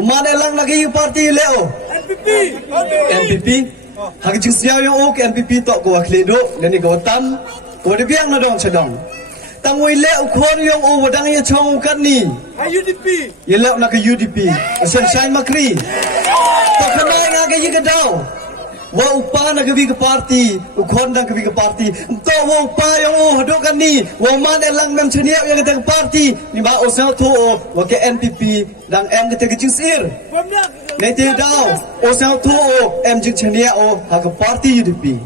Umat elang lagi parti leo. NPP. Hak jing siaw yang ok NPP tok ko akledo dan igotan. Ko de biang na dong chadong. Tangoi leo khon yang o wadang ye chong kat ni. UDP. Ye leo na ke UDP. Sunshine Makri. Tak kenal nga ke ye kedau. Wa upa na ke parti, ukhon dang ke parti. To wa upa yang o hadokan ni. Wa man elang mem chniap yang ke parti. Ni ba osel to wa ke NPP dang em ke jing sir. Nei te dau osel to em jing chniap o ha ke parti UDP.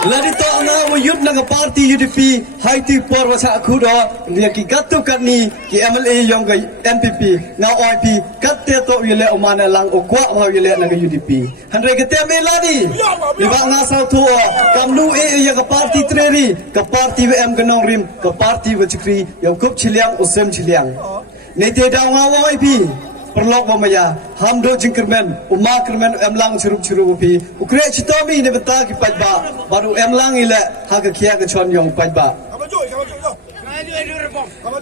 Lari to nga wa yut na ke parti UDP hai ti por wa sa khu do dia ki gatu kat ni ki MLA yang ke NPP nga OIP kat te to yele o man elang o kwa wa yele na ke UDP. Andre ke te meladi ni ba nga sa to kam lu ya ke parti treri ke parti em genong rim ke parti wa chikri yang kup chiliang usem chiliang. Nei te dau nga OIP perlok mamaya hamdo jingkermen umma kermen emlang churuk pi ukre chitomi ne beta ki pajba baru emlang ile ha ka khia ka chon yong pajba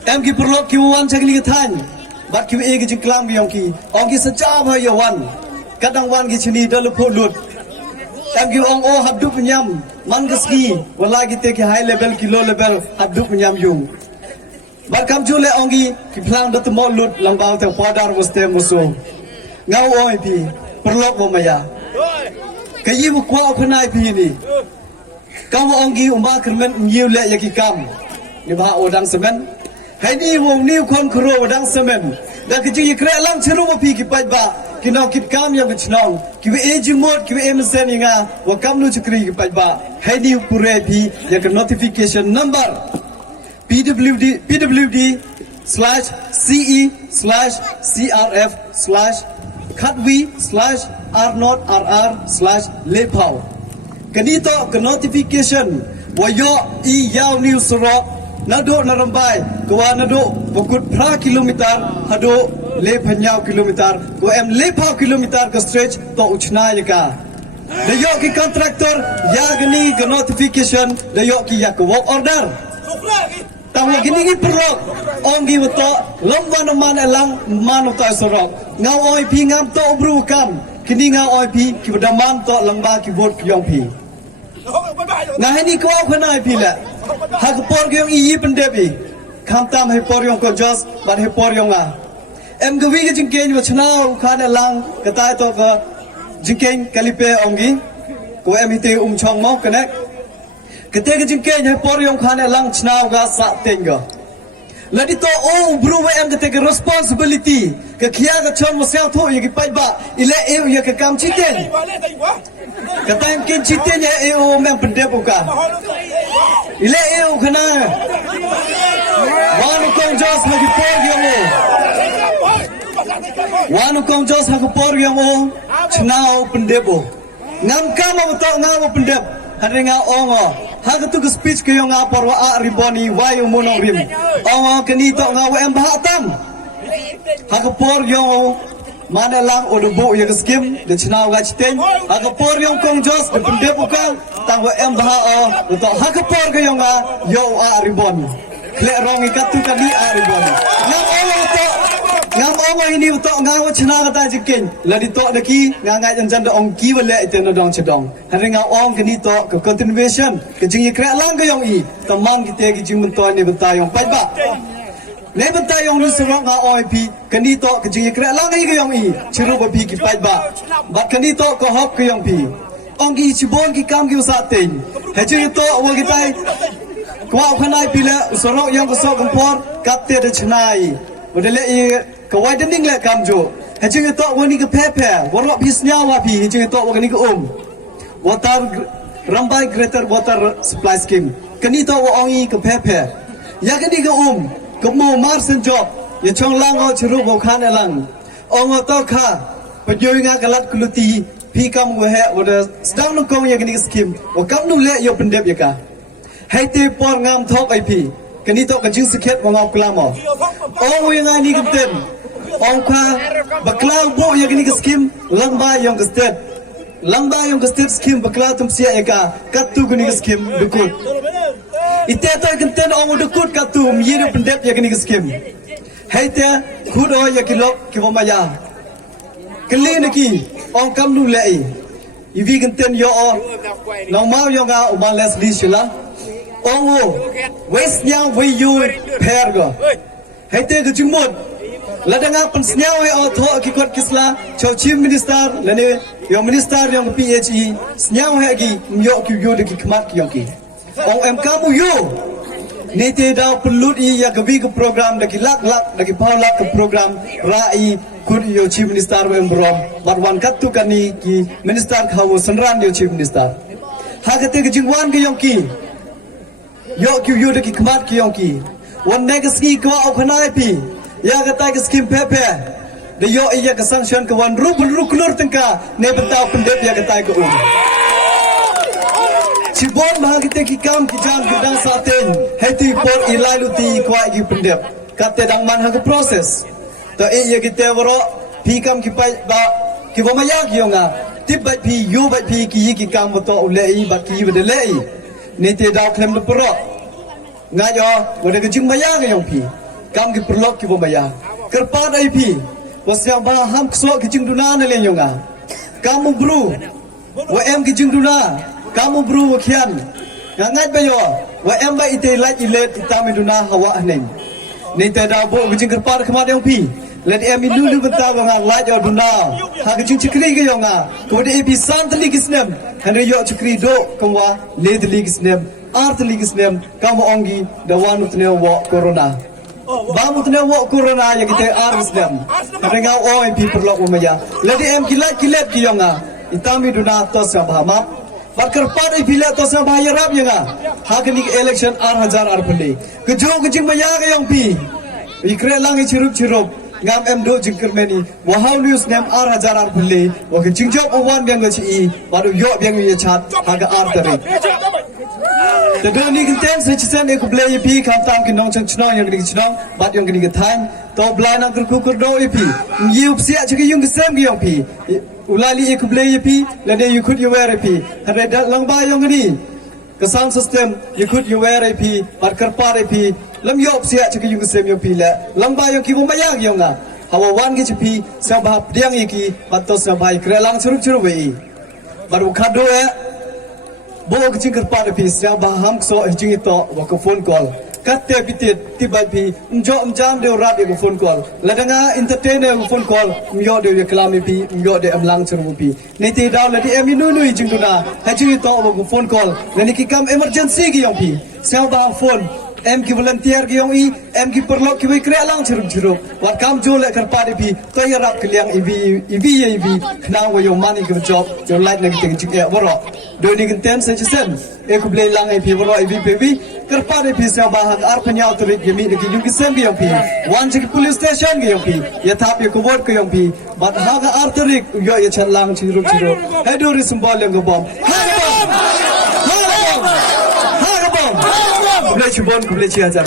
em ki perlok ki wan chakli ka than bat ki e ki jingklang bi yong ki ong ki sacha bha yo wan kadang wan ki chini dal pho lut em ki ong o habdu nyam man gaski wala ki te ki high level ki low level habdu nyam yung Barkam jule ongi ki plang dat mo lut lang bang te padar muste muso ngau oi pi perlok bo maya kayi bu kwa khnai pi ni kaw ongi umba kermen nyiu le yaki kam ni ba odang semen hai ni wong ni kon khro odang semen da ki ji kre lang chru bo pi ki pai ba ki no kit kam ya bichnong ki we e jimot ki we em sen nga wa kam nu chukri ki pai ba hai ni pure pi yak notification number PWD/CE/CRF/Khatwi/R0RR/Lepau. Kanito ke notification wayo I yaw news rock nado narambai kwa nado bukut pra kilometer hado lepanyau kilometer ko em lepau kilometer ke stretch to uchna yaka. Dayo ki kontraktor yagni ke notification dayo ki yak work order. Tahu gini perlok, ongi beto lomba naman elang manu tay sorok. Ngau OIP ngam to bru kam, kini ngau OIP ki bedaman to lomba ki vote kyong pi. Ngah ini kau kena OIP la, hak por kyong iyi pendepi, kam tam hai por kyong ko jos, bad hai por kyong ah. Em gawi ke jingkeng bachnau khan elang katai to ke jingkeng kalipe ongi, ko em ite chong mau connect. Ketika jengkeh yang por yang khane lang chnau ga sa tenga ladi to o bru we em ketika responsibility ke khia ga chon mo sel tho ye ki pai ba ile e ye ke kam chiten ka time kin chiten ye e o mem pende buka ile e o khana wanu kong jos ha ki por ye mo wanu kong jos ha ki por ye mo chnau pende bo ngam kam mo to ngam pende haringa ongo hak tu ke speech ke yang apa wa riboni wa yang monong rim ongo keni to ngaw em bahatam hak por yang mana lang odobo ye skim de chnau ga chiten hak por yang kong jos de pende bukan tang wa em baha o to hak por ke yang yo a ribon le rong ikat tu kani a ribon ngam ongo ini to ngaw chna ga ta jikin ladi to de ki ngai jan de ong ki wale iten dong chedong hari ngau ong kini to ke continuation ke jing kra lang ke yong I tamang ki te ki jing men to ni benta yong pai ba ne benta yong ni surong nga OIP kini to ke jing kra lang ke yong I chiru ba pi ki pai ba bat kini to ko hop ke yong pi ong ki chibon ki kam ki sa ten he jing to wo ki tai kwa khanai pi la surong yong ko so kompor kat te de chnai bodele I kawai dening le kamjo hejing to wani ke pepe waro bisnya wa pi hejing to wani ke water rambai greater water supply scheme kani to ongi ke pepe ya kani ke ke mo marsen job ye chong lang o chru bo khan elang ongo to kha pajoy nga kalat kuluti pi kam we he wada stang no kong ye kani scheme o kam nu le yo pendep ye ka haite por ngam thok ai pi kani to ka jing sikhet wa ngau klamo o we nga ni kten ong kha baklau bo ye kani scheme lamba yong state lamba yong state scheme baklau tum sia eka katu kani scheme dukut ite to kten ong dukut katu mi ye pendep ye kani scheme Hai te kudo ya kilok kibomaya. Kali niki ong kam lu lei. Ivi kenten yo o. Nong mau yo nga uban les di sila. Ong o. Wes nyang we yu pergo. Hai te ke jumut. Ladanga pensnyau he o tho kikot kisla. Chau chief minister lene yo minister yang PHE. Snyau he gi myo ki yo de ki kmat ki yo ki. Ong em kamu yo. Niti daw pelut i ya gabi ke program lagi lak lagi paulak ke program rai kud yo chief minister membro barwan katu kani ki minister khawo sanran yo chief minister hagate ke jingwan ke yongki yo ki yo de ki kmat ki yongki wan ne ke ski ko au khanai pi ya kata ke skim pepe de yo iya ke sanction ke wan ru klur tengka ne betau pendep ya kata ke Cibon bahagite ki kam ki jam gedang saten heti por ilai luti kwa gi pendep kate dang man ha proses to e ye ki te woro pi kam ki pai ba ki bo maya ki yonga tip bai pi yu bai pi ki ki kam to ulei ba ki be lei ni te daw klem de pro nga yo wada ke jing maya ga yong pi kam ki perlok ki bo maya kerpa dai pi wasya ba ham kso ki jing duna na le yonga kamu bru wa em ki jing duna kamu bru wakian ngangat bayo wa emba ite like ilet tamiduna hawa ning ni te da bo gijing kerpar kemad yang pi let em dulu benta bang like yo duna ha gijing chikri ge yonga ko de epi santli gisnem hande yo chikri do kamwa ledli gisnem artli gisnem kam ongi da wan utne wo corona ba mutne wo corona ya kite ar gisnem hande nga o em pi perlok umaya let em kilat ki yonga itamiduna to sabhamat Bakar part ipila to sa bayarap yanga hakini election 8000 arpali kejo kejing maya kayong pi ikre lang chirup ngam em do jingkermeni wahau news nem 8000 arpali wa kejing job awan biang gachi baru yo biang ye chat haga artari tadani kenten sechisen ek blay pi khamtam ki nong chang yang kini chnong bat yang kini gathang to blay nang kurkur do pi yup sia chigi yung sem gi yong pi ulali ek blay pi lade you could you wear pi hade lang ba yong ni ke sound system you could you wear pi bat karpar pi lam yop sia chigi yung sem yo pi la lang ba yong ki bo maya gi yong na hawa wan gi pi sa ba diang iki bat to sa ba ikre lang churuk wei baru khado e bo kecing kerpa pi sia ba ham so jing ito wa ko phone call katte bitit tibai pi njo jam de rat de phone call ladanga entertain de phone call myo de klami pi myo de amlang churu pi ni ti daw la ti em nu jing tuna ha jing ito wa ko phone call ni ki kam emergency gi yong pi sia ba phone em ki volunteer gi yong i em ki perlok ki wi kre lang churu wa kam jo le kerpa de pi to ya rap kliang ev knang wa yo money gi job yo light na ki ting e woro do ni kenten sejesen e ku blay lang e pi woro ev pi kerpa de pi sia ba hak ar panyau turik gi mi de ki yung ki sem gi yong pi wan chi police station gi yong pi ya thap ye ku word gi yong pi bat hak ar turik yo ye chan lang churu he do ri symbol yang go bom ha bom Kublai Chibon, Kublai Ciajar.